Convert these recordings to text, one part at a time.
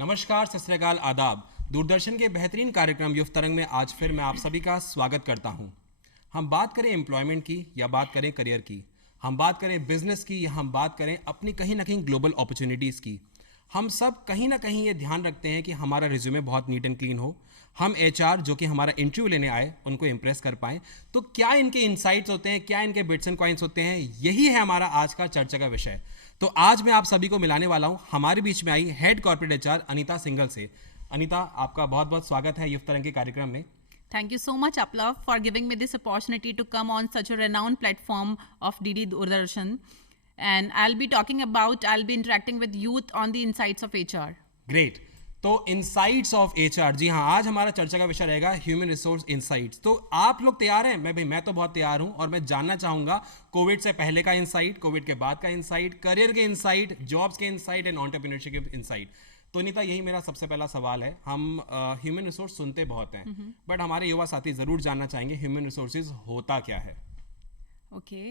नमस्कार, सत श्री अकाल, आदाब। दूरदर्शन के बेहतरीन कार्यक्रम युव तरंग में आज फिर मैं आप सभी का स्वागत करता हूं। हम बात करें एम्प्लॉयमेंट की या बात करें करियर की, हम बात करें बिजनेस की या हम बात करें अपनी कहीं ना कहीं ग्लोबल अपॉर्चुनिटीज़ की, हम सब कहीं ना कहीं ये ध्यान रखते हैं कि हमारा रिज्यूमे बहुत नीट एंड क्लीन हो, हम एचआर जो कि हमारा इंटरव्यू लेने आए उनको इम्प्रेस कर पाएँ। तो क्या इनके इंसाइट्स होते हैं, क्या इनके बिट्स एंड कॉइंस होते हैं, यही है हमारा आज का चर्चा का विषय। तो आज मैं आप सभी को मिलाने वाला हूं हमारे बीच में आई head corporate HR Anita Singhal से। अनीता, आपका बहुत बहुत स्वागत है युव तरंग के कार्यक्रम में। Thank you so much, Aplav, for giving me this opportunity to come on such a renowned platform of DD Doordarshan. And I'll be interacting with youth on the insights of HR. Great. तो insights of HR, जी हाँ, आज हमारा चर्चा का विषय रहेगा human resource insights. तो आप लोग तैयार हैं? मैं तो बहुत तैयार हूं और मैं जानना चाहूंगा कोविड से पहले का इनसाइट, कोविड के बाद का इनसाइट, करियर के इनसाइट, जॉब्स के इनसाइट एंड एंटरप्रेन्योरशिप के इनसाइट। तो नीता, यही मेरा सबसे पहला सवाल है। हम ह्यूमन रिसोर्स सुनते बहुत हैं, बट हमारे युवा साथी जरूर जानना चाहेंगे ह्यूमन रिसोर्सेज होता क्या है। Okay.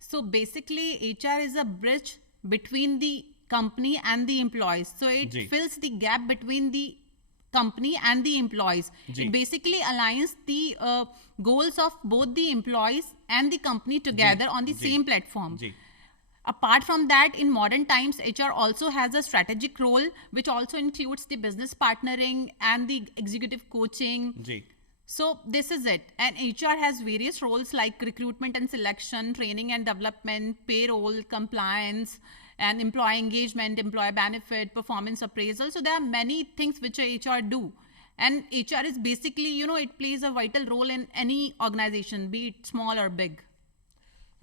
So basically, HR is a bridge between the company and the employees. So it जी। fills the gap between the company and the employees. जी। It basically aligns the goals of both the employees and the company together on the जी। same platform. जी। Apart from that, in modern times, HR also has a strategic role, which also includes the business partnering and the executive coaching. जी। So this is it. And HR has various roles like recruitment and selection, training and development, payroll, compliance, and employee engagement, employee benefit, performance appraisal. So there are many things which HR do. And HR is basically, it plays a vital role in any organization, be it small or big.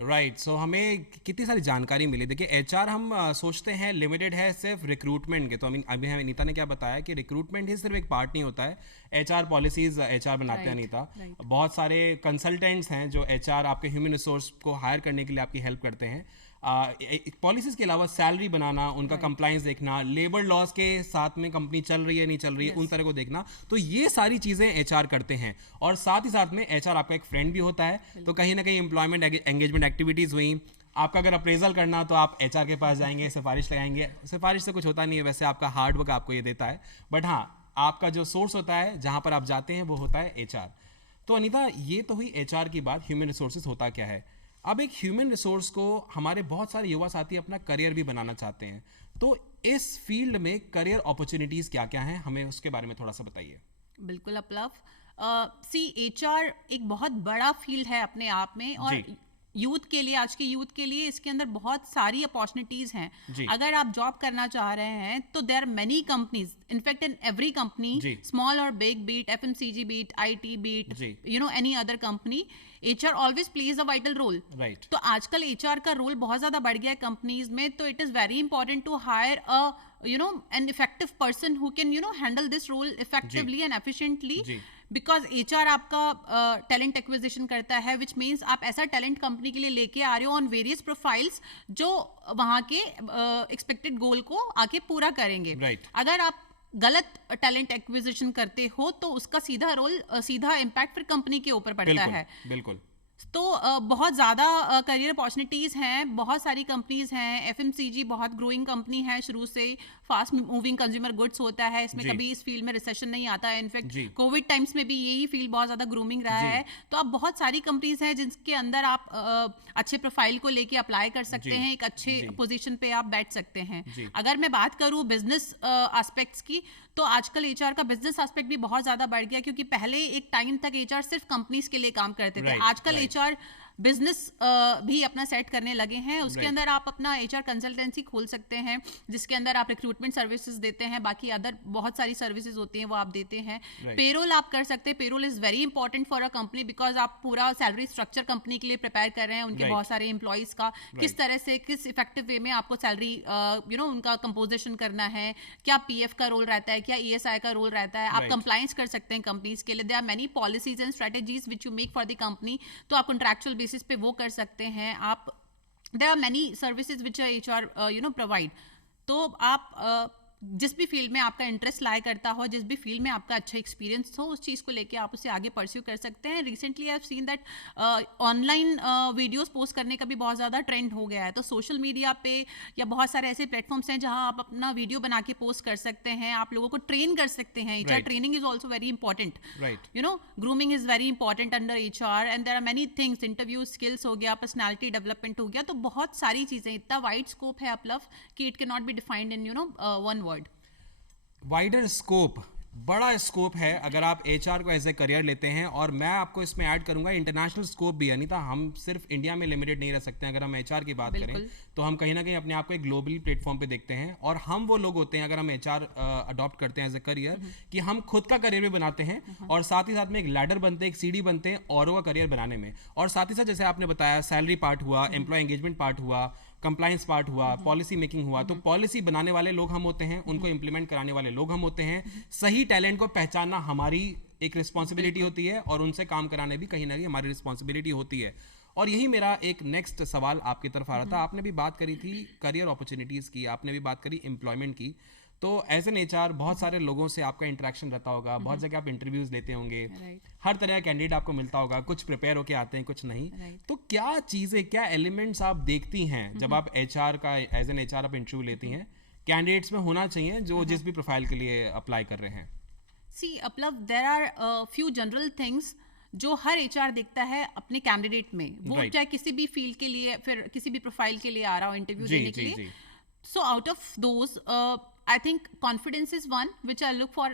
Right. So हमें कितनी सारी जानकारी मिली। देखिए, HR हम सोचते हैं limited है सिर्फ रिक्रूटमेंट के। तो अभी हमें अनीता ने क्या बताया कि रिक्रूटमेंट ही सिर्फ एक पार्ट नहीं होता है। एचआर पॉलिसीज एचआर बनाते हैं अनीता। बहुत सारे कंसल्टेंट्स हैं जो एचआर आपके ह्यूमन रिसोर्स को हायर करने के लिए आपकी हेल्प करते हैं। पॉलिसीज के अलावा सैलरी बनाना, उनका कंप्लाइंस देखना, लेबर लॉज के साथ में कंपनी चल रही है नहीं चल रही है, उन तरह को देखना। तो ये सारी चीज़ें एचआर करते हैं। और साथ ही साथ में एचआर आपका एक फ्रेंड भी होता है। तो कहीं ना कहीं एम्प्लॉयमेंट एंगेजमेंट एक्टिविटीज़ हुई, आपका अगर अप्रेजल करना तो आप एचआर के पास जाएंगे, सिफारिश लगाएंगे। सिफारिश से कुछ होता नहीं है, वैसे आपका हार्ड वर्क आपको ये देता है। बट हाँ, आपका जो सोर्स होता है जहाँ पर आप जाते हैं वो होता है एचआर। तो अनीता, ये तो हुई एचआर की बात। ह्यूमन रिसोर्सेज होता क्या है? अब एक ह्यूमन रिसोर्स को हमारे बहुत सारे युवा साथी अपना करियर भी बनाना चाहते हैं। तो इस फील्ड में करियर अपॉर्चुनिटीज क्या क्या हैं, हमें उसके बारे में थोड़ा सा बताइए। बिल्कुल अपलव। HR एक बहुत बड़ा फील्ड है अपने आप में, और यूथ के लिए, आज के यूथ के लिए इसके अंदर बहुत सारी अपॉर्चुनिटीज हैं। अगर आप जॉब करना चाह रहे हैं तो there are many companies, in fact in every company, small और big, be it FMCG, be it IT, be it any other company, HR always plays a vital role. Right. तो आजकल HR का रोल बहुत ज्यादा बढ़ गया है कंपनीज में। तो it is very important to hire an effective person who can handle this role effectively and efficiently, because HR आपका टैलेंट एक्विजिशन करता है, which means आप ऐसा टैलेंट कंपनी के लिए लेके आ रहे हो ऑन वेरियस प्रोफाइल्स जो वहाँ के एक्सपेक्टेड गोल को आके पूरा करेंगे। अगर आप गलत टैलेंट एक्विजिशन करते हो तो उसका सीधा इम्पैक्ट फिर कंपनी के ऊपर पड़ता है। बिल्कुल। तो बहुत ज़्यादा करियर अपॉर्चुनिटीज़ हैं, बहुत सारी कंपनीज़ हैं। FMCG बहुत ग्रोइंग कंपनी है, शुरू से फास्ट मूविंग कंज्यूमर गुड्स होता है, इसमें कभी इस फील्ड में रिसेशन नहीं आता है। इनफैक्ट कोविड टाइम्स में भी यही फील्ड बहुत ज़्यादा ग्रूमिंग रहा है। तो अब बहुत सारी कंपनीज़ हैं जिनके अंदर आप अच्छे प्रोफाइल को लेके अप्लाई कर सकते हैं, एक अच्छे पोजीशन पे आप बैठ सकते हैं। अगर मैं बात करूँ बिजनेस एस्पेक्ट्स की, तो आजकल HR का बिजनेस एस्पेक्ट भी बहुत ज़्यादा बढ़ गया, क्योंकि पहले एक टाइम तक HR सिर्फ कंपनीज के लिए काम करते थे। आजकल HR बिजनेस भी अपना सेट करने लगे हैं। उसके अंदर आप अपना HR कंसल्टेंसी खोल सकते हैं, जिसके अंदर आप रिक्रूटमेंट सर्विसेज देते हैं, बाकी अदर बहुत सारी सर्विसेज होती हैं वो आप देते हैं। पेरोल आप कर सकते हैं। Payroll is very important for a company, because आप पूरा सैलरी स्ट्रक्चर कंपनी के लिए प्रिपेयर कर रहे हैं, उनके बहुत सारे एम्प्लॉइज का किस तरह से, किस इफेक्टिव वे में आपको सैलरी उनका कंपोजिशन करना है, क्या PF का रोल रहता है, क्या ESI का रोल रहता है। आप कंप्लाइंस कर सकते हैं कंपनीज के लिए। There are many policies and strategies which you make for the company, तो आप कॉन्ट्रैक्चुअल बेसिस पे वो कर सकते हैं। आप there are many services which HR provide. तो आप जिस भी फील्ड में आपका इंटरेस्ट लाई करता हो, जिस भी फील्ड में आपका अच्छा एक्सपीरियंस हो, उस चीज़ को लेके आप उसे आगे परस्यू कर सकते हैं. Recently I have seen that online videos post करने का भी बहुत ज़्यादा ट्रेंड हो गया है. तो सोशल मीडिया पे या बहुत सारे ऐसे प्लेटफॉर्म्स हैं जहां आप अपना वीडियो बना के पोस्ट कर सकते हैं, आप लोगों को ट्रेन कर सकते हैं. HR training is also very important. You know, grooming is very important under HR, and there are many things. Interview skills हो गया, पर्सनैलिटी डेवलपमेंट हो गया, तो बहुत सारी चीज़ें. इतना वाइड स्कोप है अपलव कि it can not be defined in one word. Wider scope, बड़ा स्कोप है अगर आप HR को एज ए करियर लेते हैं. और मैं आपको इसमें ऐड करूंगा इंटरनेशनल स्कोप भी. अनीता, हम सिर्फ इंडिया में लिमिटेड नहीं रह सकते हैं. अगर हम HR की बात करें तो हम कहीं ना कहीं अपने आप को एक ग्लोबल प्लेटफॉर्म पे देखते हैं. और हम वो लोग होते हैं, अगर हम HR अडॉप्ट करते हैं एज ए करियर, कि हम खुद का करियर भी बनाते हैं और साथ ही साथ में एक लैडर बनते हैं, एक सीढ़ी बनते हैं औरों का करियर बनाने में. और साथ ही साथ जैसे आपने बताया, सैलरी पार्ट हुआ, एम्प्लॉय एंगेजमेंट पार्ट हुआ, कंप्लायंस पार्ट हुआ, पॉलिसी मेकिंग हुआ. तो पॉलिसी बनाने वाले लोग हम होते हैं, उनको इंप्लीमेंट कराने वाले लोग हम होते हैं. सही टैलेंट को पहचानना हमारी एक रिस्पॉन्सिबिलिटी होती है और उनसे काम कराने भी कहीं ना कहीं हमारी रिस्पॉन्सिबिलिटी होती है. और यही मेरा एक नेक्स्ट सवाल आपकी तरफ आ रहा था. आपने भी बात करी थी करियर अपॉर्चुनिटीज की, आपने भी बात करी एम्प्लॉयमेंट की. तो एज एन HR बहुत सारे लोगों से आपका इंटरेक्शन रहता होगा, बहुत जगह आप इंटरव्यूज लेते होंगे, हर तरह का कैंडिडेट आपको मिलता होगा, कुछ प्रिपेयर होके आते हैं, कुछ नहीं. तो क्या चीज़ें, क्या एलिमेंट्स आप देखती हैं जब आप HR का एज एन HR आप इंटरव्यू लेती हैं, कैंडिडेट्स में होना चाहिए जो जिस भी प्रोफाइल के लिए अप्लाई कर रहे हैं? सी अपलव, there are few general things जो हर HR देखता है अपने कैंडिडेट में, वो चाहे किसी भी फील्ड के लिए, फिर किसी भी प्रोफाइल के लिए आ रहा हो इंटरव्यू देने के लिए. So out of those, I think confidence is one which I look for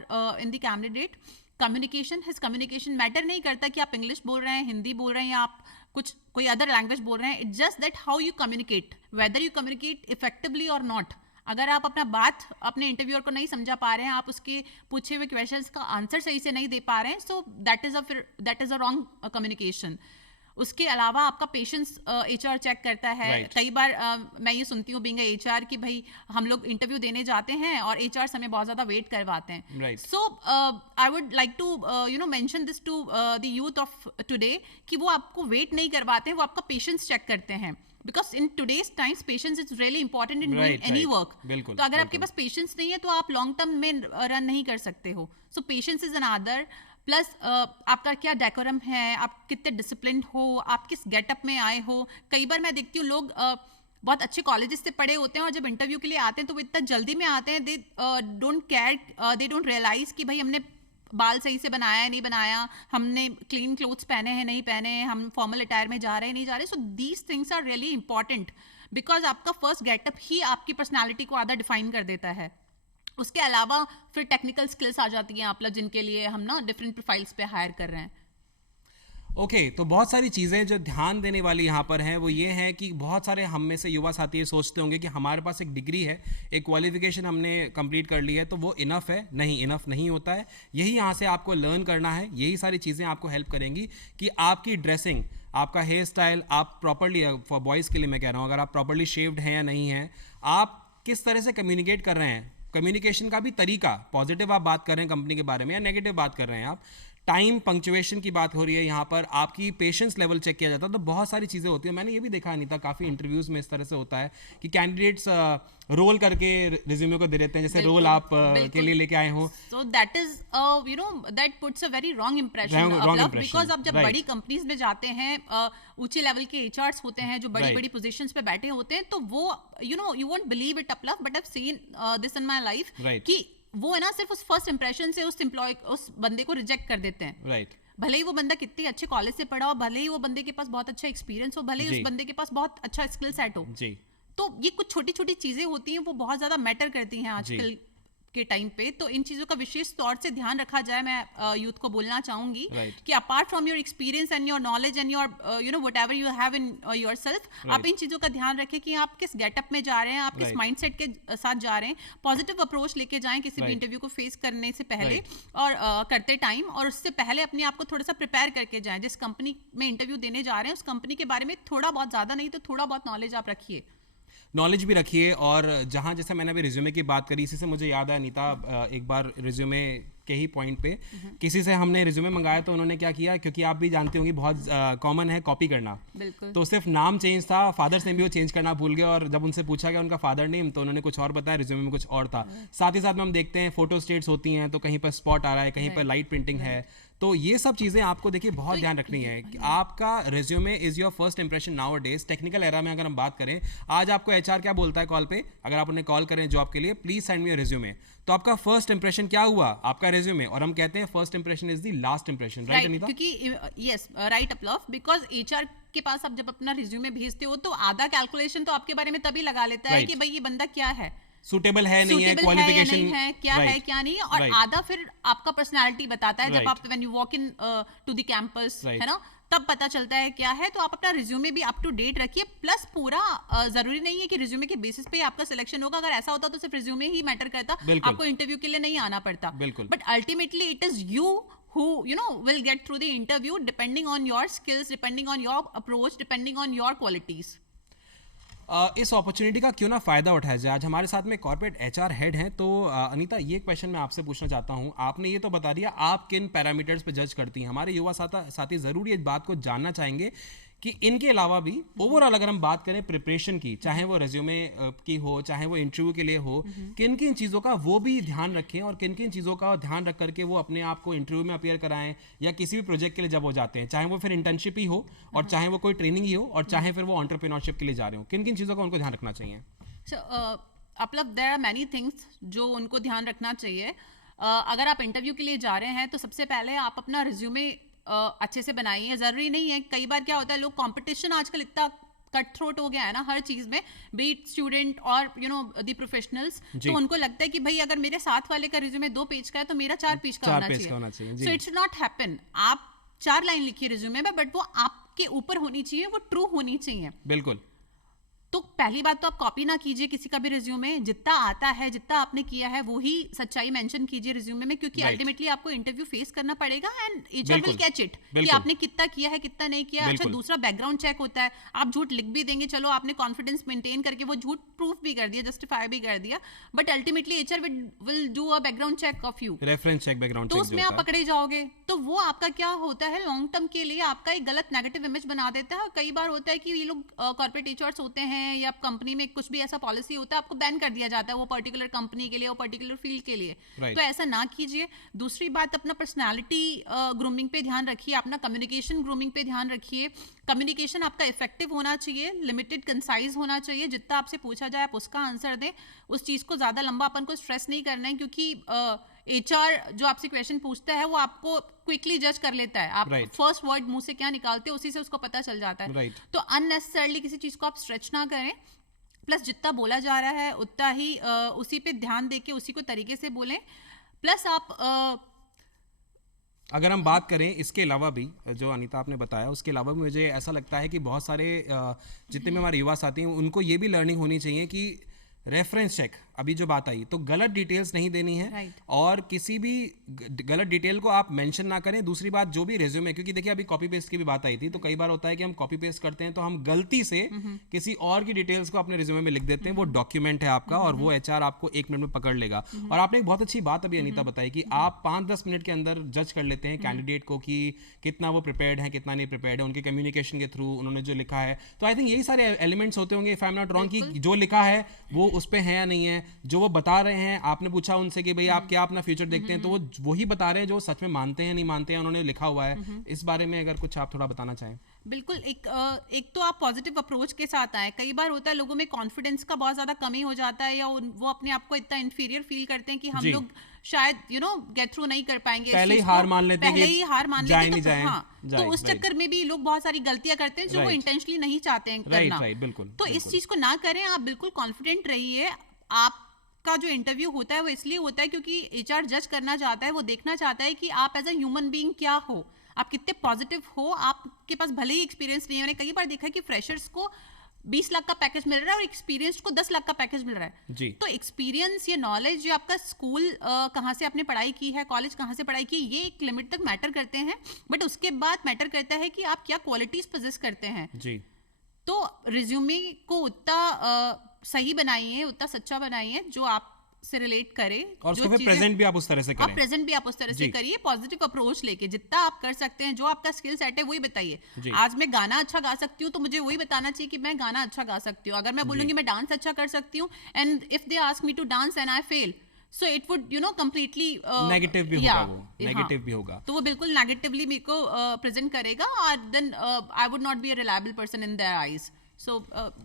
in the candidate. Communication, his communication matter नहीं करता कि आप इंग्लिश बोल रहे हैं, हिंदी बोल रहे हैं या आप कोई अदर लैंग्वेज बोल रहे हैं. It's just that how you communicate, whether you communicate effectively और नॉट. अगर आप अपना बात अपने इंटरव्यूअर को नहीं समझा पा रहे हैं, आप उसके पूछे हुए क्वेश्चंस का आंसर सही से नहीं दे पा रहे हैं, so that is a wrong communication. उसके अलावा आपका पेशेंस HR चेक करता है. कई बार मैं ये सुनती हूँ बीइंग HR कि भाई हम लोग इंटरव्यू देने जाते हैं और HR हमें बहुत ज़्यादा वेट करवाते हैं. So I would like to mention this to the youth of today कि वो आपको वेट नहीं करवाते हैं, वो आपका पेशेंस चेक करते हैं. Because in today's times patience is really important in doing any work. तो अगर आपके पास पेशेंस नहीं है तो आप लॉन्ग टर्म में रन नहीं कर सकते हो. सो पेशेंस इज अनदर. प्लस आपका क्या डेकोरम है, आप कितने डिसिप्लिन हो, आप किस गेटअप में आए हो. कई बार मैं देखती हूँ लोग बहुत अच्छे कॉलेजेस से पढ़े होते हैं और जब इंटरव्यू के लिए आते हैं तो वो इतना जल्दी में आते हैं, they don't care, they don't realise कि भाई हमने बाल सही से बनाया है नहीं बनाया, हमने क्लीन क्लोथ्स पहने हैं नहीं पहने हैं, हम फॉर्मल अटायर में जा रहे हैं नहीं जा रहे. So these things are really important because आपका फर्स्ट गेटअप ही आपकी पर्सनैलिटी को आधा डिफाइन कर देता है. उसके अलावा फिर टेक्निकल स्किल्स आ जाती हैं आप लोग जिनके लिए हम ना डिफरेंट प्रोफाइल्स पे हायर कर रहे हैं. ओके, तो बहुत सारी चीज़ें जो ध्यान देने वाली यहाँ पर हैं वो ये है कि बहुत सारे हम में से युवा साथी ये सोचते होंगे कि हमारे पास एक डिग्री है, एक क्वालिफिकेशन हमने कंप्लीट कर ली है, तो वो इनफ है. नहीं, इनफ नहीं होता है. यही यहाँ से आपको लर्न करना है. यही सारी चीज़ें आपको हेल्प करेंगी कि आपकी ड्रेसिंग, आपका हेयर स्टाइल, आप प्रॉपरली, फॉर बॉयज़ के लिए मैं कह रहा हूँ, अगर आप प्रॉपरली शेव्ड हैं या नहीं हैं, आप किस तरह से कम्युनिकेट कर रहे हैं, कम्युनिकेशन का भी तरीका, पॉजिटिव आप बात कर रहे हैं कंपनी के बारे में या नेगेटिव बात कर रहे हैं आप, टाइम पंक्चुएशन की बात हो रही है यहाँ पर, आपकी पेशेंस लेवल चेक किया जाता है. तो बहुत सारी चीज़ें होती हैं. मैंने ये भी देखा अनीता, काफ़ी इंटरव्यूज़ में इस तरह से होता है कि कैंडिडेट्स रोल करके रिज्यूमे को दे देते हैं, जैसे रोल आप के लिए लेके आए हो. So that is that puts a very wrong impression because आप जब बड़ी कंपनीज में जाते हैं, ऊंचे लेवल के HRs होते हैं जो बड़ी बड़ी पोजीशंस पे बैठे होते हैं, तो वो यू वोंट बिलीव इट अपलव, but I have seen this in my life कि वो है ना सिर्फ उस फर्स्ट इंप्रेशन से उस बंदे को रिजेक्ट कर देते हैं. भले ही वो बंदा कितने अच्छे कॉलेज से पढ़ा हो, भले ही वो बंदे के पास बहुत अच्छा एक्सपीरियंस हो, भले ही उस बंदे के पास बहुत अच्छा स्किल सेट हो. तो ये कुछ छोटी छोटी चीजें होती हैं, वो बहुत ज्यादा मैटर करती हैं आजकल के टाइम पे. तो इन चीजों का विशेष तौर से ध्यान रखा जाए. मैं यूथ को बोलना चाहूंगी कि apart from your experience and your knowledge and your whatever you have in yourself, आप इन चीजों का ध्यान रखें कि आप किस गेटअप में जा रहे हैं, आप किस माइंडसेट के साथ जा रहे हैं. पॉजिटिव अप्रोच लेके जाएं किसी भी इंटरव्यू को फेस करने से पहले और करते टाइम, और उससे पहले अपने आप को थोड़ा सा प्रिपेयर करके जाएं. जिस कंपनी में इंटरव्यू देने जा रहे हैं उस कंपनी के बारे में थोड़ा बहुत, ज्यादा नहीं तो थोड़ा बहुत नॉलेज आप रखिए. नॉलेज भी रखिए। और जहाँ जैसे मैंने अभी रिज्यूमे की बात करी, इसी से मुझे याद है अनीता, एक बार रिज्यूमे के ही पॉइंट पे किसी से हमने रिज्यूमे मंगाया तो उन्होंने क्या किया, क्योंकि आप भी जानते होंगे बहुत कॉमन है कॉपी करना, बिल्कुल। तो सिर्फ नाम चेंज था, फादर्स नेम भी वो चेंज करना भूल गए, और जब उनसे पूछा गया उनका फादर नेम तो उन्होंने कुछ और बताया, रिज्यूमे में कुछ और था। साथ ही साथ में हम देखते हैं फोटो स्टेट्स होती हैं, तो कहीं पर स्पॉट आ रहा है, कहीं पर लाइट प्रिंटिंग है, तो ये सब चीज़ें आपको देखिए बहुत ध्यान रखनी है कि आपका resume is your first impression now days. Technical era में अगर हम बात करें, आज आपको एचआर क्या बोलता है कॉल पे, अगर आप उन्हें कॉल करें जॉब के लिए, please send me your resume, तो आपका फर्स्ट इंप्रेशन क्या हुआ, आपका रिज्यूमे। और हम कहते हैं first impression is the last impression, right Anita? क्योंकि यस राइट अपलफ, बिकॉज एचआर के पास आप जब अपना रिज्यूमे भेजते हो तो आधा कैलकुलेशन तो आपके बारे में तभी लगा लेता है कि भाई ये बंदा क्या है, सूटेबल है नहीं है, क्वालिफिकेशन है क्या है क्या नहीं है, और आधा फिर आपका पर्सनालिटी बताता है जब आप when you walk into the campus, है ना, तब पता चलता है क्या है। तो आप अपना रिज्यूमे भी अप टू डेट रखिए, प्लस पूरा जरूरी नहीं है कि रिज्यूमे के बेसिस पे आपका सिलेक्शन होगा। अगर ऐसा होता तो सिर्फ रिज्यूमे ही मैटर करता, आपको इंटरव्यू के लिए नहीं आना पड़ता। But ultimately it is you who will get through the interview depending on your skills, depending on your approach, depending on your qualities. इस अपॉर्चुनिटी का क्यों ना फ़ायदा उठाया जाए। आज हमारे साथ में कॉर्पोरेट एचआर हेड हैं, तो अनीता ये क्वेश्चन मैं आपसे पूछना चाहता हूँ, आपने ये तो बता दिया आप किन पैरामीटर्स पे जज करती हैं, हमारे युवा साथी ज़रूर इस बात को जानना चाहेंगे कि इनके अलावा भी ओवरऑल अगर हम बात करें प्रिपरेशन की, चाहे वो रेज्यूमे की हो, चाहे वो इंटरव्यू के लिए हो, किन किन चीज़ों का वो भी ध्यान रखें और किन किन चीज़ों का ध्यान रख करके वो अपने आप को इंटरव्यू में अपीयर कराएं, या किसी भी प्रोजेक्ट के लिए जब वो जाते हैं, चाहे वो फिर इंटर्नशिप ही हो और चाहे वो कोई ट्रेनिंग ही हो और चाहे फिर वो एंटरप्रेन्योरशिप के लिए जा रहे हो, किन किन चीज़ों का उनको ध्यान रखना चाहिए? मतलब देयर आर मैनी थिंग्स जो उनको ध्यान रखना चाहिए। अगर आप इंटरव्यू के लिए जा रहे हैं तो सबसे पहले आप अपना रिज्यूमे अच्छे से बनाइए। जरूरी नहीं है, कई बार क्या होता है, लोग कंपटीशन आजकल इतना कट थ्रोट हो गया है ना हर चीज में, बीट स्टूडेंट और द प्रोफेशनल्स, तो उनको लगता है कि भाई अगर मेरे साथ वाले का रिज्यूमे 2 पेज का है तो मेरा 4 पेज का होना चाहिए। So it should not happen. आप 4 लाइन लिखिए रिज्यूमे में, बट वो आपके ऊपर होनी चाहिए, वो ट्रू होनी चाहिए। बिल्कुल। तो पहली बात तो आप कॉपी ना कीजिए किसी का भी रिज्यूमे, जितना आता है जितना आपने किया है वो ही सच्चाई मेंशन कीजिए रिज्यूमे में, क्योंकि अल्टीमेटली आपको इंटरव्यू फेस करना पड़ेगा and HR will catch it कि आपने कितना किया है कितना नहीं किया। अच्छा, दूसरा बैकग्राउंड चेक होता है, आप झूठ लिख भी देंगे, चलो आपने कॉन्फिडेंस मेंटेन करके वो झूठ प्रूफ भी कर दिया, जस्टिफाई भी कर दिया, but ultimately HR will do a background check of you, reference check, background check, तो उसमें आप पकड़े जाओगे, तो वो आपका क्या होता है लॉन्ग टर्म के लिए आपका एक गलत नेगेटिव इमेज बना देता है। और कई बार होता है कि ये लोग कॉर्पोरेट एचआर्स होते हैं या कंपनी में कुछ भी ऐसा पॉलिसी होता है, आपको बैन कर दिया जाता है वो पर्टिकुलर कंपनी के लिए, वो पर्टिकुलर फील्ड के लिए, तो ऐसा ना कीजिए। दूसरी बात, अपना पर्सनालिटी ग्रूमिंग पे ध्यान रखिए, अपना कम्युनिकेशन ग्रूमिंग पे ध्यान रखिए। कम्युनिकेशन आपका इफेक्टिव होना चाहिए, लिमिटेड कंसाइज होना चाहिए, जितना आपसे पूछा जाए आप उसका आंसर दें, उस चीज को ज्यादा लंबा अपन को स्ट्रेस नहीं करना है, क्योंकि एचआर जो आपसे क्वेश्चन पूछता है वो आपको क्विकली जज कर लेता है, आप फर्स्ट वर्ड मुंह से क्या निकालते हैं उसी से उसको पता चल जाता है। तो अननेसेसरली किसी चीज को आप स्ट्रेच ना करें, प्लस जितना बोला जा रहा है उतना ही उसी पे ध्यान देके उसी को तरीके से बोलें। प्लस आप अगर हम बात करें इसके अलावा भी, जो अनीता आपने बताया उसके अलावा भी मुझे ऐसा लगता है कि बहुत सारे जितने भी हमारे युवा साथी हैं उनको ये भी लर्निंग होनी चाहिए कि रेफरेंस चेक, अभी जो बात आई, तो गलत डिटेल्स नहीं देनी है और किसी भी गलत डिटेल को आप मेंशन ना करें। दूसरी बात, जो भी रिज्यूमे, क्योंकि देखिए अभी कॉपी पेस्ट की भी बात आई थी, तो कई बार होता है कि हम कॉपी पेस्ट करते हैं तो हम गलती से किसी और की डिटेल्स को अपने रिज्यूमे में लिख देते हैं, वो डॉक्यूमेंट है आपका और वो एचआर आपको 1 मिनट में पकड़ लेगा। और आपने एक बहुत अच्छी बात अभी अनीता बताई कि आप 5-10 मिनट के अंदर जज कर लेते हैं कैंडिडेट को कि कितना वो प्रिपेयर्ड है कितना नहीं प्रिपेयर्ड है, उनके कम्युनिकेशन के थ्रू उन्होंने जो लिखा है। तो आई थिंक यही सारे एलिमेंट्स होते होंगे, if I am not wrong, कि जो लिखा है वो उस पे है या नहीं है, जो वो बता रहे हैं, आपने पूछा उनसे कि भाई आप क्या अपना फ्यूचर देखते हैं, तो वो वही बता रहे हैं जो सच में मानते हैं नहीं मानते हैं, उन्होंने लिखा हुआ है। इस बारे में अगर कुछ आप थोड़ा बताना चाहें। बिल्कुल, एक तो आप पॉजिटिव अप्रोच के साथ आए। कई बार होता है लोगों में कॉन्फिडेंस का बहुत ज्यादा कमी हो जाता है, या वो अपने आप को इतना इंफीरियर फील करते हैं कि हम लोग शायद गेट थ्रू नहीं कर पाएंगे, पहले ही हार मान लेते हैं। तो उस चक्कर में भी लोग बहुत सारी गलतियां करते हैं जो वो इंटेंशनली नहीं चाहते हैं करना। बिल्कुल, तो इस चीज को ना करें, आप बिल्कुल कॉन्फिडेंट रहिए। आपका जो इंटरव्यू होता है वो इसलिए होता है क्योंकि एचआर जज करना चाहता है, वो देखना चाहता है कि आप एज अ ह्यूमन बीइंग क्या हो, आप कितने पॉजिटिव हो। आपके पास भले ही एक्सपीरियंस नहीं है, मैंने कई बार देखा है कि फ्रेशर्स को 20 लाख का पैकेज मिल रहा है और एक्सपीरियंस को 10 लाख का पैकेज मिल रहा है जी। तो एक्सपीरियंस, ये नॉलेज, ये आपका स्कूल कहाँ से आपने पढ़ाई की है, कॉलेज कहाँ से पढ़ाई की, ये एक लिमिट तक मैटर करते हैं, बट उसके बाद मैटर करता है कि आप क्या क्वालिटीज पोजेस करते हैं जी। तो रिज्यूमे को उतना सही बनाइए, उतना सच्चा बनाइए जो आप से रिलेट करे, और उसको फिर प्रेजेंट भी आप उस तरह से करें। प्रेजेंट भी आप उस तरह से करिए, पॉजिटिव अप्रोच लेके जितना आप कर सकते हैं, जो आपका स्किल सेट है वही बताइए। आज मैं गाना अच्छा गा सकती हूँ तो मुझे वही बताना चाहिए कि मैं गाना अच्छा गा सकती हूँ। अगर मैं बोलूंगी मैं डांस अच्छा कर सकती हूँ and if they ask me to dance and I fail, so it would completely negative भी होगा, वो नेगेटिव भी होगा, तो वो बिल्कुल नेगेटिवली मेरे को प्रेजेंट करेगा और then I would not be a reliable person in their eyes. So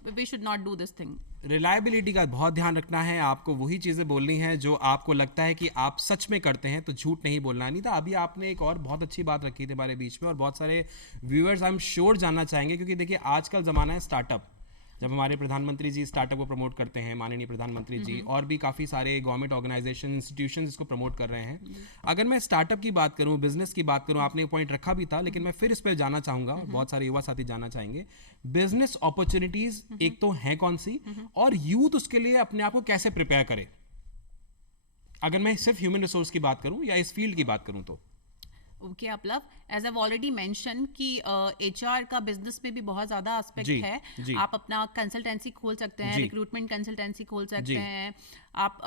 we should not do this thing. Reliability का बहुत ध्यान रखना है, आपको वही चीज़ें बोलनी है जो आपको लगता है कि आप सच में करते हैं, तो झूठ नहीं बोलना। नहीं था अभी आपने एक और बहुत अच्छी बात रखी थी हमारे बीच में, और बहुत सारे व्यूअर्स आई एम श्योर जानना चाहेंगे, क्योंकि देखिए आजकल ज़माना है स्टार्टअप। जब हमारे प्रधानमंत्री जी स्टार्टअप को प्रमोट करते हैं, माननीय प्रधानमंत्री जी, और भी काफ़ी सारे गवर्नमेंट ऑर्गेनाइजेशन, इंस्टीट्यूशंस इसको प्रमोट कर रहे हैं। अगर मैं स्टार्टअप की बात करूं, बिजनेस की बात करूं, आपने एक पॉइंट रखा भी था, लेकिन मैं फिर इस पर जाना चाहूंगा, बहुत सारे युवा साथी जानना चाहेंगे। बिजनेस अपॉर्चुनिटीज एक तो हैं कौन सी, और यूथ उसके लिए अपने आप को कैसे प्रिपेयर करे? अगर मैं सिर्फ ह्यूमन रिसोर्स की बात करूं या इस फील्ड की बात करूं तो ओके अपलव, एज आई ऑलरेडी मेंशन कि एचआर का बिजनेस में भी बहुत ज़्यादा एस्पेक्ट है। आप अपना कंसल्टेंसी खोल सकते हैं, रिक्रूटमेंट कंसल्टेंसी खोल सकते हैं, आप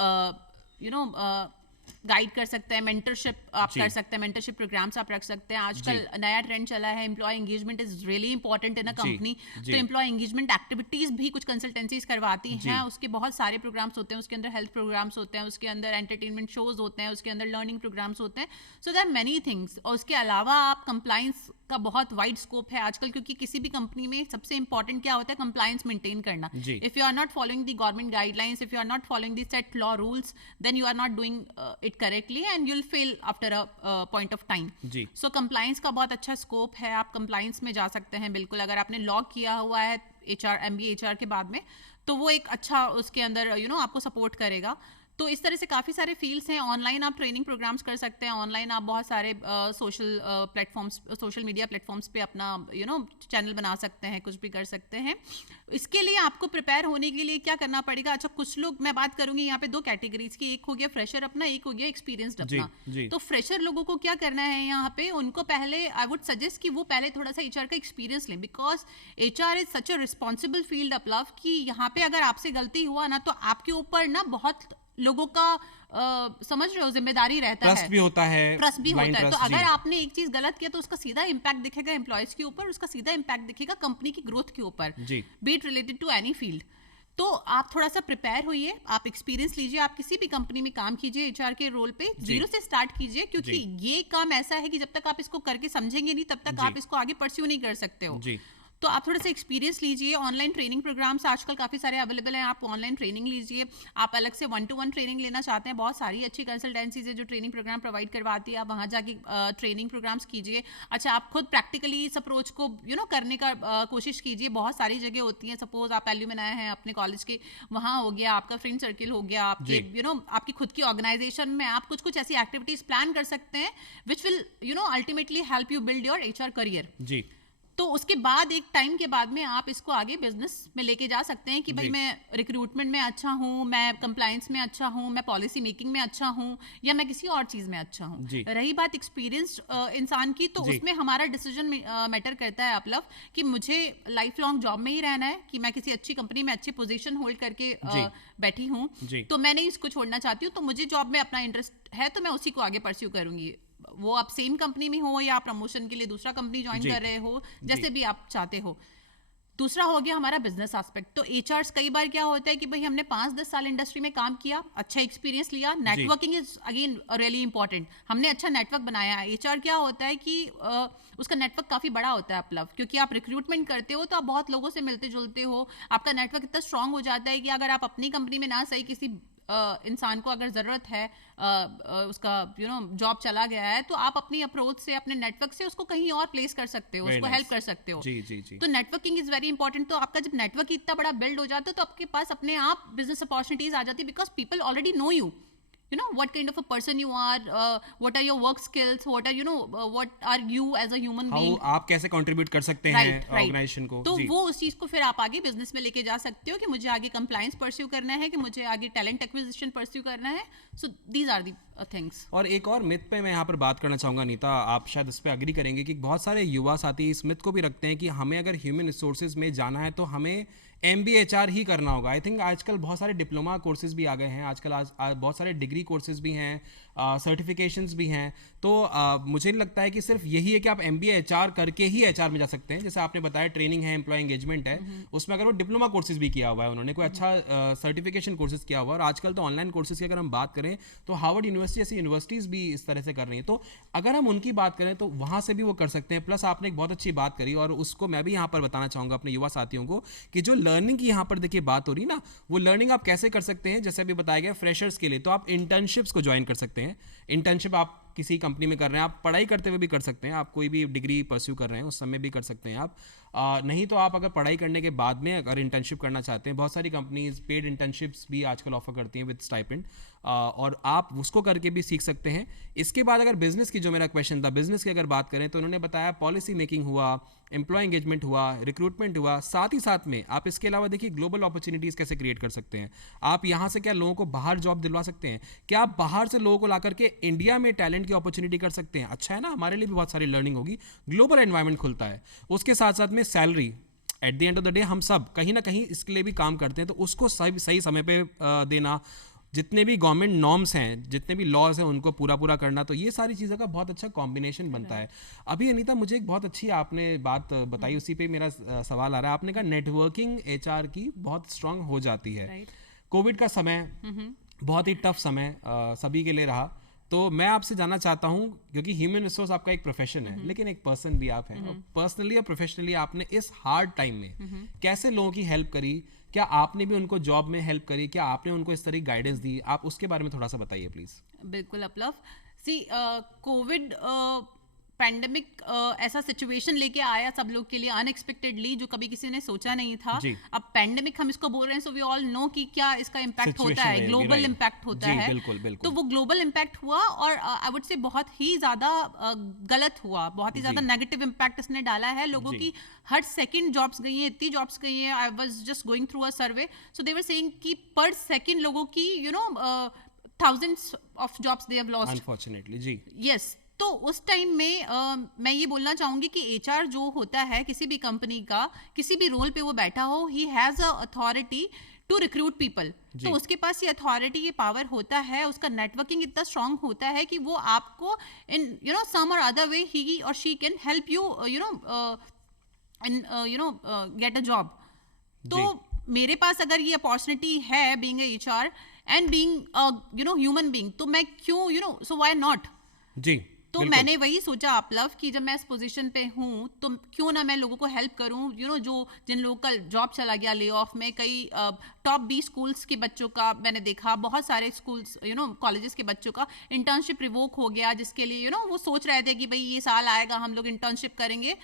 गाइड कर सकते हैं, मेंटरशिप आप कर सकते हैं, मेंटरशिप प्रोग्राम्स आप रख सकते हैं। आजकल नया ट्रेंड चला है, employee engagement is really important in a company, तो एम्प्लॉय एंगेजमेंट एक्टिविटीज भी कुछ कंसल्टेंसीज करवाती हैं। उसके बहुत सारे प्रोग्राम्स होते हैं, उसके अंदर हेल्थ प्रोग्राम्स होते हैं, उसके अंदर एंटरटेनमेंट शोज होते हैं, उसके अंदर लर्निंग प्रोग्राम्स होते हैं। So there are many things. और उसके अलावा आप कंप्लाइंस का बहुत वाइड स्कोप है आजकल, क्योंकि किसी भी कंपनी में सबसे इंपॉर्टेंट क्या होता है, कंप्लायंस मेंटेन करना। If you are not following the government guidelines, if you are not following the set law rules, then you are not doing it correctly and you'll fail after a point of time. So compliance का बहुत अच्छा scope है, आप compliance में जा सकते हैं बिल्कुल। अगर आपने लॉ किया हुआ है HR MBA HR के बाद में, तो वो एक अच्छा उसके अंदर आपको सपोर्ट करेगा। तो इस तरह से काफ़ी सारे फील्ड्स हैं। ऑनलाइन आप ट्रेनिंग प्रोग्राम्स कर सकते हैं, ऑनलाइन आप बहुत सारे social platforms, social media platforms पे अपना चैनल बना सकते हैं, कुछ भी कर सकते हैं। इसके लिए आपको प्रिपेयर होने के लिए क्या करना पड़ेगा? अच्छा, कुछ लोग, मैं बात करूंगी यहाँ पे दो कैटेगरीज की, एक हो गया फ्रेशर अपना, एक हो गया एक्सपीरियंस्ड अपना। तो फ्रेशर लोगों को क्या करना है यहाँ पे, उनको पहले आई वुड सजेस्ट कि वो पहले थोड़ा सा HR का एक्सपीरियंस लें, because HR is such a responsible field अपलव कि यहाँ पे अगर आपसे गलती हुआ ना, तो आपके ऊपर ना बहुत लोगों का समझ रहे हो जिम्मेदारी रहता है, ट्रस्ट भी होता है, ट्रस्ट भी होता है। तो अगर आपने एक चीज गलत किया तो उसका सीधा इंपैक्ट दिखेगा एम्प्लॉयज के ऊपर, उसका सीधा इंपैक्ट दिखेगा कंपनी की ग्रोथ के ऊपर, be it related to any field. तो आप थोड़ा सा प्रिपेयर होइए, आप एक्सपीरियंस लीजिए, आप किसी भी कंपनी में काम कीजिए HR के रोल पे, जीरो से स्टार्ट कीजिए, क्योंकि ये काम ऐसा है कि जब तक आप इसको करके समझेंगे नहीं, तब तक आप इसको आगे परस्यू नहीं कर सकते हो। तो आप थोड़ा सा एक्सपीरियंस लीजिए। ऑनलाइन ट्रेनिंग प्रोग्राम्स आजकल काफ़ी सारे अवेलेबल हैं, आप ऑनलाइन ट्रेनिंग लीजिए। आप अलग से 1-to-1 ट्रेनिंग लेना चाहते हैं, बहुत सारी अच्छी कंसल्टेंसीज है जो ट्रेनिंग प्रोग्राम प्रोवाइड करवाती है, आप वहाँ जाके ट्रेनिंग प्रोग्राम्स कीजिए। अच्छा, आप खुद प्रैक्टिकली इस अप्रोच को करने का कोशिश कीजिए। बहुत सारी जगह होती हैं, सपोज आप एल्यूमिनाय हैं अपने कॉलेज के, वहाँ हो गया, आपका फ्रेंड सर्किल हो गया, आपके आपकी खुद की ऑर्गेनाइजेशन में आप कुछ कुछ ऐसी एक्टिविटीज प्लान कर सकते हैं which will ultimately help you build your HR career. जी, तो उसके बाद एक टाइम के बाद में आप इसको आगे बिजनेस में लेके जा सकते हैं कि भाई मैं रिक्रूटमेंट में अच्छा हूँ, मैं कंप्लायंस में अच्छा हूँ, मैं पॉलिसी मेकिंग में अच्छा हूँ, या मैं किसी और चीज़ में अच्छा हूँ। रही बात एक्सपीरियंस्ड इंसान की, तो उसमें हमारा डिसीजन मैटर करता है अपलव कि मुझे लाइफ लॉन्ग जॉब में ही रहना है, कि मैं किसी अच्छी कंपनी में अच्छी पोजीशन होल्ड करके बैठी हूँ, तो मैं नहीं इसको छोड़ना चाहती हूँ। तो मुझे जॉब में अपना इंटरेस्ट है, तो मैं उसी को आगे परस्यू करूंगी। वो आप सेम कंपनी में हो या आप प्रमोशन के लिए दूसरा कंपनी ज्वाइन कर रहे हो, जैसे भी आप चाहते हो। दूसरा हो गया हमारा बिजनेस एस्पेक्ट। तो HRs कई बार क्या होता है कि भाई हमने 5-10 साल इंडस्ट्री में काम किया, अच्छा एक्सपीरियंस लिया, networking is again really important, हमने अच्छा नेटवर्क बनाया। HR क्या होता है कि उसका नेटवर्क काफ़ी बड़ा होता है अपलव, क्योंकि आप रिक्रूटमेंट करते हो तो आप बहुत लोगों से मिलते जुलते हो, आपका नेटवर्क इतना स्ट्रांग हो जाता है कि अगर आप अपनी कंपनी में ना सही किसी इंसान को अगर ज़रूरत है, उसका जॉब चला गया है, तो आप अपनी अप्रोच से, अपने नेटवर्क से उसको कहीं और प्लेस कर सकते हो, उसको हेल्प कर सकते हो। तो नेटवर्किंग इज वेरी इंपॉर्टेंट। तो आपका जब नेटवर्क इतना बड़ा बिल्ड हो जाता है, तो आपके पास अपने आप बिजनेस अपॉर्चुनिटीज आ जाती है, because people already know you, what kind of a person you are, what are your work skills, what are what are you as a human being, आप कैसे कंट्रीब्यूट कर सकते हैं ऑर्गेनाइजेशन को। तो वो उस चीज को फिर आप आगे बिजनेस में लेके जा सकते हो कि मुझे आगे कंप्लायंस परस्यू करना है, कि मुझे आगे टैलेंट एक्विजिशन परस्यू करना है। So these are the things. और एक और मिथ पे मैं यहाँ पर बात करना चाहूँगा नीता, आप शायद इस पे अग्री करेंगे कि बहुत सारे युवा साथी इस मिथ को भी रखते हैं कि हमें अगर ह्यूमन रिसोर्सेज में जाना है तो हमें MBA HR ही करना होगा। आई थिंक आजकल बहुत सारे डिप्लोमा कोर्सेज भी आ गए हैं, आजकल आज बहुत सारे डिग्री कोर्सेज भी हैं, सर्टिफिकेशंस भी हैं। तो मुझे नहीं लगता है कि सिर्फ यही है कि आप MBA HR करके ही HR में जा सकते हैं। जैसे आपने बताया ट्रेनिंग है, एम्प्लॉय एंगेजमेंट है, उसमें अगर वो डिप्लोमा कोर्सेज भी किया हुआ है, उन्होंने कोई अच्छा सर्टिफिकेशन कोर्सेज किया हुआ है, और आजकल तो ऑनलाइन कोर्सेज की अगर हम बात करें तो हार्वर्ड यूनिवर्सिटी जैसी यूनिवर्सिटीज़ भी इस तरह से कर रही हैं। तो अगर हम उनकी बात करें तो वहाँ से भी वो कर सकते हैं। प्लस आपने एक बहुत अच्छी बात करी और उसको मैं भी यहाँ पर बताना चाहूँगा अपने युवा साथियों को कि जो लर्निंग की यहाँ पर देखिए बात हो रही ना, वो लर्निंग आप कैसे कर सकते हैं। जैसे अभी बताया गया फ्रेशर्स के लिए तो आप इंटर्नशिप्स को ज्वाइन कर सकते हैं। इंटर्नशिप आप किसी कंपनी में कर रहे हैं, आप पढ़ाई करते हुए भी कर सकते हैं, आप कोई भी डिग्री परस्यू कर रहे हैं उस समय भी कर सकते हैं आप। नहीं तो आप अगर पढ़ाई करने के बाद में अगर इंटर्नशिप करना चाहते हैं, बहुत सारी कंपनीज पेड इंटर्नशिप्स भी आजकल ऑफर करती हैं विद स्टाइपेंड, और आप उसको करके भी सीख सकते हैं। इसके बाद अगर बिजनेस की, जो मेरा क्वेश्चन था बिजनेस की अगर बात करें, तो उन्होंने बताया पॉलिसी मेकिंग हुआ, एम्प्लॉय एंगेजमेंट हुआ, रिक्रूटमेंट हुआ, साथ ही साथ में आप इसके अलावा देखिए ग्लोबल अपॉर्चुनिटीज़ कैसे क्रिएट कर सकते हैं। आप यहाँ से क्या लोगों को बाहर जॉब दिलवा सकते हैं, क्या आप बाहर से लोगों को ला करके इंडिया में टैलेंट की अपॉर्चुनिटी कर सकते हैं। अच्छा है ना, हमारे लिए भी बहुत सारी लर्निंग होगी, ग्लोबल एनवायरनमेंट खुलता है। उसके साथ साथ में salary, at the end of the day हम सब कहीं ना कहीं इसके लिए भी काम करते हैं, तो उसको सही समय पे देना, जितने भी गवर्नमेंट नॉर्म्स हैं, जितने भी लॉज हैं, उनको पूरा करना, तो ये सारी चीज़ों का बहुत अच्छा कॉम्बिनेशन बनता है। अभी अनीता मुझे एक बहुत अच्छी आपने बात बताई, उसी पे मेरा सवाल आ रहा है। आपने कहा नेटवर्किंग HR की बहुत स्ट्रांग हो जाती है। कोविड का समय बहुत ही टफ समय सभी के लिए रहा, तो मैं आपसे जानना चाहता हूँ, क्योंकि ह्यूमन रिसोर्स आपका एक प्रोफेशन है लेकिन एक पर्सन भी आप हैं, और पर्सनली और प्रोफेशनली आपने इस हार्ड टाइम में कैसे लोगों की हेल्प करी, क्या आपने भी उनको जॉब में हेल्प करी, क्या आपने उनको इस तरह की गाइडेंस दी, आप उसके बारे में थोड़ा सा बताइए प्लीज। बिल्कुल अपलव, सी कोविड पैंडेमिक ऐसा सिचुएशन लेके आया सब लोग के लिए अनएक्सपेक्टेडली, जो कभी किसी ने सोचा नहीं था। अब पैंडेमिक हम इसको बोल रहे हैं, सो वी ऑल नो कि क्या इसका इम्पैक्ट होता है, ग्लोबल इम्पैक्ट होता है। बिल्कुल, बिल्कुल। तो वो ग्लोबल इम्पैक्ट हुआ और आई वुड से बहुत ही ज्यादा गलत हुआ, बहुत ही ज्यादा नेगेटिव इम्पैक्ट इसने डाला है। लोगों की हर सेकंड जॉब्स गई हैं, इतनी जॉब्स गई हैं। I was just going through a survey, so they were saying कि पर सेकंड लोगों की thousands of jobs they have lost, unfortunately। Ji, yes। तो उस टाइम में मैं ये बोलना चाहूंगी कि HR जो होता है किसी भी कंपनी का, किसी भी रोल पे वो बैठा हो, he has a authority to recruit people. तो उसके पास ये अथॉरिटी, ये पावर होता है, उसका नेटवर्किंग इतना स्ट्रांग होता है कि वो आपको इन सम और अदर वे ही और she can help you in get a job. तो मेरे पास अगर ये अपॉर्चुनिटी है being a HR and being human being, तो मैं क्यों सो व्हाई नॉट। जी, तो मैंने वही सोचा अपलव कि जब मैं इस पोजीशन पे हूँ तो क्यों ना मैं लोगों को हेल्प करूँ। जो जिन लोगों का जॉब चला गया ले ऑफ में, कई टॉप 20 स्कूल्स के बच्चों का मैंने देखा, बहुत सारे स्कूल्स कॉलेजेस के बच्चों का इंटर्नशिप रिवोक हो गया, जिसके लिए वो सोच रहे थे कि भाई ये साल आएगा हम लोग इंटर्नशिप करेंगे।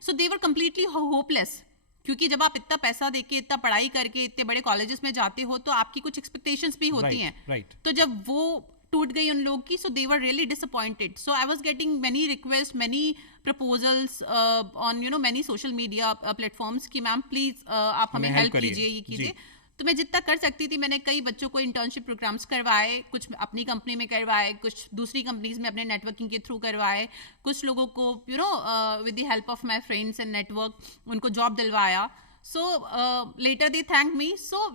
सो दे वर कंप्लीटली होपलेस, क्योंकि जब आप इतना पैसा देके, इतना पढ़ाई करके इतने बड़े कॉलेजेस में जाते हो तो आपकी कुछ एक्सपेक्टेशंस भी होती हैं। तो जब वो टूट गई उन लोग की, so they were really disappointed. So I was getting many request, many proposals on many social media platforms कि मैम प्लीज आप हमें हेल्प कीजिए, ये कीजिए। तो मैं जितना कर सकती थी मैंने कई बच्चों को इंटर्नशिप प्रोग्राम्स करवाए, कुछ अपनी कंपनी में करवाए, कुछ दूसरी कंपनीज में अपने नेटवर्किंग के थ्रू करवाए, कुछ लोगों को with the help of my friends and network उनको जॉब दिलवाया। सो लेटर दे थैंक मी। सो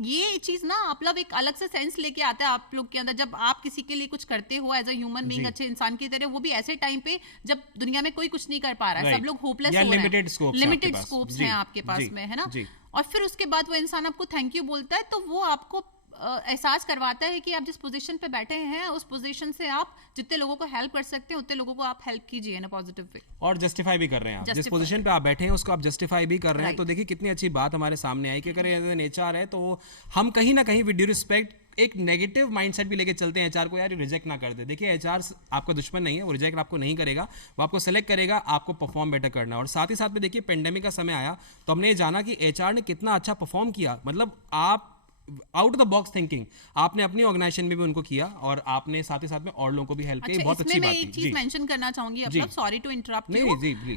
ये चीज ना मतलब एक अलग से सेंस लेके आता है आप लोग के अंदर, जब आप किसी के लिए कुछ करते हो एज अ ह्यूमन बीइंग, अच्छे इंसान की तरह, वो भी ऐसे टाइम पे जब दुनिया में कोई कुछ नहीं कर पा रहा है, सब लोग होपलेस हो रहे हैं, लिमिटेड स्कोप्स हैं आपके पास में, है ना। और फिर उसके बाद वो इंसान आपको थैंक यू बोलता है, तो वो आपको एहसास करवाता है कि आप जिस पोजीशन पे बैठे हैं उस पोजीशन से आप जितने लोगों को हेल्प कर सकते हैं उतने लोगों को आप हेल्प कीजिए इन अ पॉजिटिव वे, और जस्टिफाई भी कर रहे हैं आप जिस पोजीशन पे आप बैठे हैं उसको आप जस्टिफाई भी कर रहे हैं। तो देखिए कितनी अच्छी बात हमारे सामने आई कि अगर एज एन HR है तो हम कहीं ना कहीं विद ड्यू रिस्पेक्ट एक नेगेटिव माइंडसेट भी लेके चलते हैं HR को, यार रिजेक्ट ना कर दे। देखिए HR आपका दुश्मन नहीं है, वो रिजेक्ट आपको नहीं करेगा, वो आपको सेलेक्ट करेगा, आपको परफॉर्म बेटर करना। और साथ ही साथ में देखिए पेंडेमिक का समय आया तो हमने ये जाना कि HR ने कितना अच्छा परफॉर्म किया, मतलब आप out of the box thinking आपने अपनी ऑर्गेनाइजेशन में भी उनको किया और आपने साथ ही साथ में और लोगों को भी हेल्प की। बहुत अच्छी बात है। मैं एक चीज मेंशन करना चाहूंगी, अब सॉरी टू इंटरप्ट यू। नहीं जी,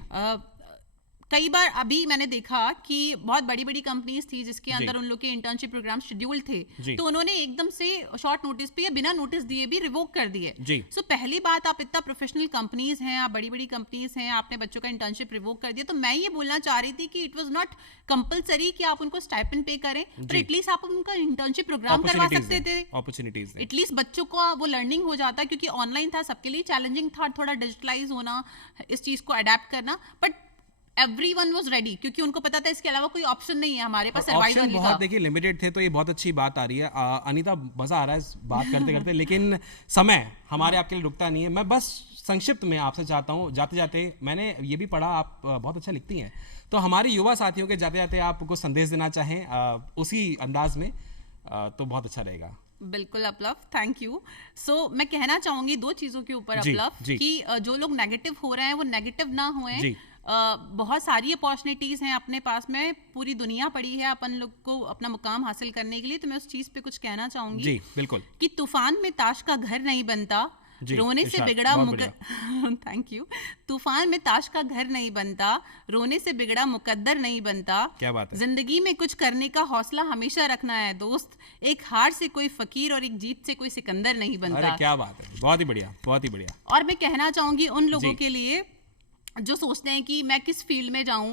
कई बार अभी मैंने देखा कि बहुत बड़ी बड़ी कंपनीज थी जिसके अंदर उन लोग के इंटर्नशिप प्रोग्राम शेड्यूल थे, तो उन्होंने एकदम से शॉर्ट नोटिस पे या बिना नोटिस दिए भी रिवोक कर दिए। सो पहली बात, आप इतना प्रोफेशनल कंपनीज हैं, आप बड़ी बड़ी कंपनीज हैं, आपने बच्चों का इंटर्नशिप रिवोक कर दिया। तो मैं ये बोलना चाह रही थी कि इट वाज नॉट कंपलसरी कि आप उनको स्टाइपेंड पे करें, पर एटलीस्ट आप उनका इंटर्नशिप प्रोग्राम करवा सकते थे, अपॉर्चुनिटीज एटलीस्ट बच्चों को वो लर्निंग हो जाता, क्योंकि ऑनलाइन था, सबके लिए चैलेंजिंग था थोड़ा डिजिटलाइज होना, इस चीज को अडेप्ट करना, बट एवरीवन वाज रेडी, क्योंकि उनको पता था इसके अलावा कोई ऑप्शन नहीं है हमारे पास, सर्वाइवल ऑप्शन बहुत देखिए लिमिटेड थे। तो ये बहुत अच्छी बात आ रही है। अनीता, मजा आ रहा है इस बात करते करते, लेकिन समय हमारे आपके लिए रुकता नहीं है। मैं बस संक्षिप्त में आपसे चाहता हूँ, जाते जाते मैंने ये भी पढ़ा, आप बहुत अच्छा लिखती हैं, तो हमारे युवा साथियों के जाते जाते आप कुछ संदेश देना चाहें उसी अंदाज में, तो बहुत अच्छा रहेगा। बिल्कुल अपलव, थैंक यू। सो मैं कहना चाहूंगी दो चीजों के ऊपर अपलव, कि जो लोग नेगेटिव हो रहे हैं वो नेगेटिव ना हुए। बहुत सारी अपॉर्चुनिटीज हैं अपने पास में, पूरी दुनिया पड़ी है अपन लोग को अपना मुकाम हासिल करने के लिए। तो मैं उस चीज पे कुछ कहना चाहूंगी। जी बिल्कुल। कि तूफान में ताश का घर नहीं बनता, रोने से बिगड़ा थैंक यू। तूफान में ताश का घर नहीं बनता, रोने से बिगड़ा मुकद्दर नहीं बनता। क्या बात है। जिंदगी में कुछ करने का हौसला हमेशा रखना है दोस्त, एक हार से कोई फकीर और एक जीत से कोई सिकंदर नहीं बनता। अरे क्या बात है, बहुत ही बढ़िया, बहुत ही बढ़िया। और मैं कहना चाहूंगी उन लोगों के लिए जो सोचते हैं कि मैं किस फील्ड में जाऊं,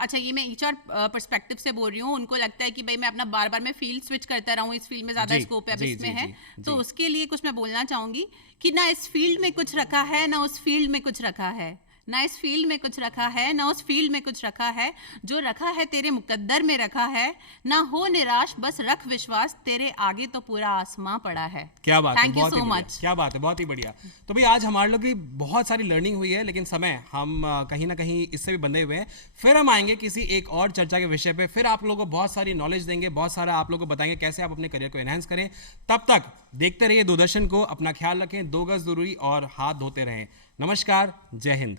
अच्छा ये मैं एचआर पर्सपेक्टिव से बोल रही हूँ, उनको लगता है कि भाई मैं अपना बार बार मैं फील्ड स्विच करता रहूं, इस फील्ड में ज्यादा स्कोप है, अब इसमें है, तो उसके लिए कुछ मैं बोलना चाहूंगी कि ना इस फील्ड में कुछ रखा है, ना उस फील्ड में कुछ रखा है, ना इस फील्ड में कुछ रखा है, ना उस फील्ड में कुछ रखा है, जो रखा है तेरे मुकद्दर में रखा है, ना हो निराश बस रख विश्वास, तेरे आगे तो पूरा आसमां पड़ा है। क्या बात है, थैंक यू सो मच। क्या बात है, बहुत ही बढ़िया। तो भाई आज हमारे लोग की बहुत सारी लर्निंग हुई है, लेकिन समय हम कहीं ना कहीं इससे भी बंधे हुए हैं। फिर हम आएंगे किसी एक और चर्चा के विषय पे, फिर आप लोगों को बहुत सारी नॉलेज देंगे, बहुत सारा आप लोगों को बताएंगे कैसे आप अपने करियर को एनहांस करें। तब तक देखते रहिए दूरदर्शन को, अपना ख्याल रखें, 2 गज दूरी और हाथ धोते रहें। नमस्कार, जय हिंद।